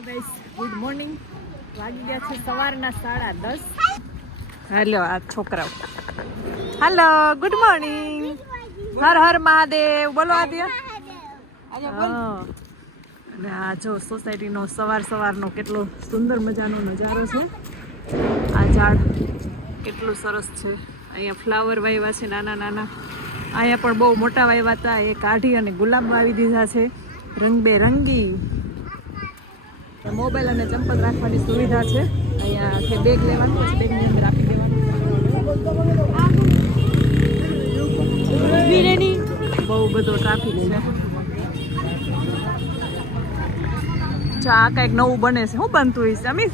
Hello guys, good morning. વાગી ગયા છે સવારના 10:30. હેલો આ છોકરાઓ. Hello, good morning. Har Har Mahadev બોલો આદ્યા. અને આ જો સોસાયટીનો સવારનો કેટલો સુંદર મજાનો નજારો છે. આ ઝાડ કેટલું સરસ છે. અહીંયા ફ્લાવર વાવ્યા છે નાના નાના. અહીંયા પણ બહુ મોટા વાવ્યા હતા. એ કાઢી અને ગુલાબ વાવી દીધા છે રંગબેરંગી. મોબાઈલ અને ચંપલ રાખવાની સુવિધા છે. અહીંયા બેગ લેવાનું પછી બેગની અંદર આપી દેવાનું. બહુ બધો ટ્રાફિક છે. આ કંઈક નવું બને છે. શું બનતું હોય છે અમિત?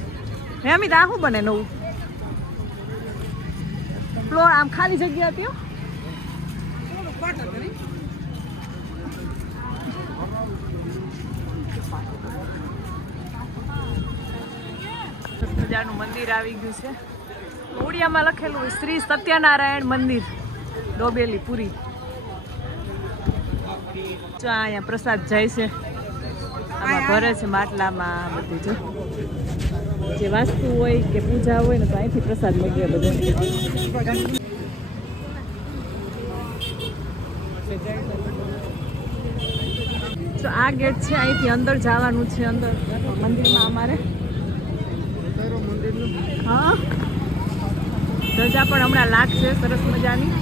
હે અમિત, આ શું બને નવું? ફ્લોર આમ ખાલી જગ્યા હતી. મજાનું મંદિર આવી ગયું છે. ઓડિયામાં લખેલું હોય શ્રી સત્યનારાયણ મંદિર, ડોબેલી પૂરી. જો અહીંયા પ્રસાદ જાય છે, આમાં ભરે છે માટલામાં. બધું જો જે વાસ્તુ હોય કે પૂજા હોય ને તો અહીંથી પ્રસાદ મળે બધે. તો આ ગેટ છે, અહીંથી અંદર જવાનું છે. અંદર મંદિરમાં અમારે હા ધજા પણ હમણાં લાગશે સરસ મજાની.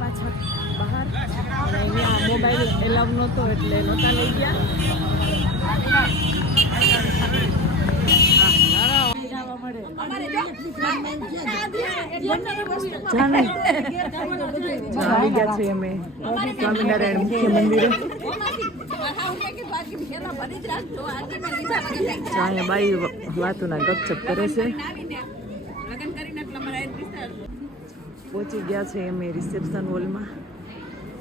પાછળ બહાર અહીંયા મોબાઈલ એલાવ નહોતો એટલે નહોતા લઈ ગયા. આવી ગયા છે અમે સ્વામિનારાયણ મુખ્ય મંદિરે. અહીંયા બાઈ વાતોના ગપચપ કરે છે. પહોંચી ગયા છે અમે રિસેપ્શન હોલમાં.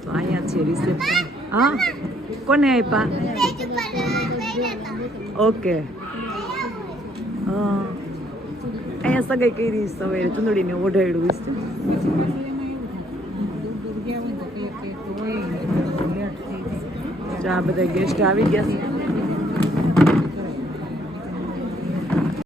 તો અહીંયા છે રિસેપ્શન. હા, કોને આપ્યા? ઓકે. હા, અહીંયા સગાઈ કરી સવારે ચુંદડીને ઓઢાડ્યું છે. આ બધા ગેસ્ટ આવી ગયા છે.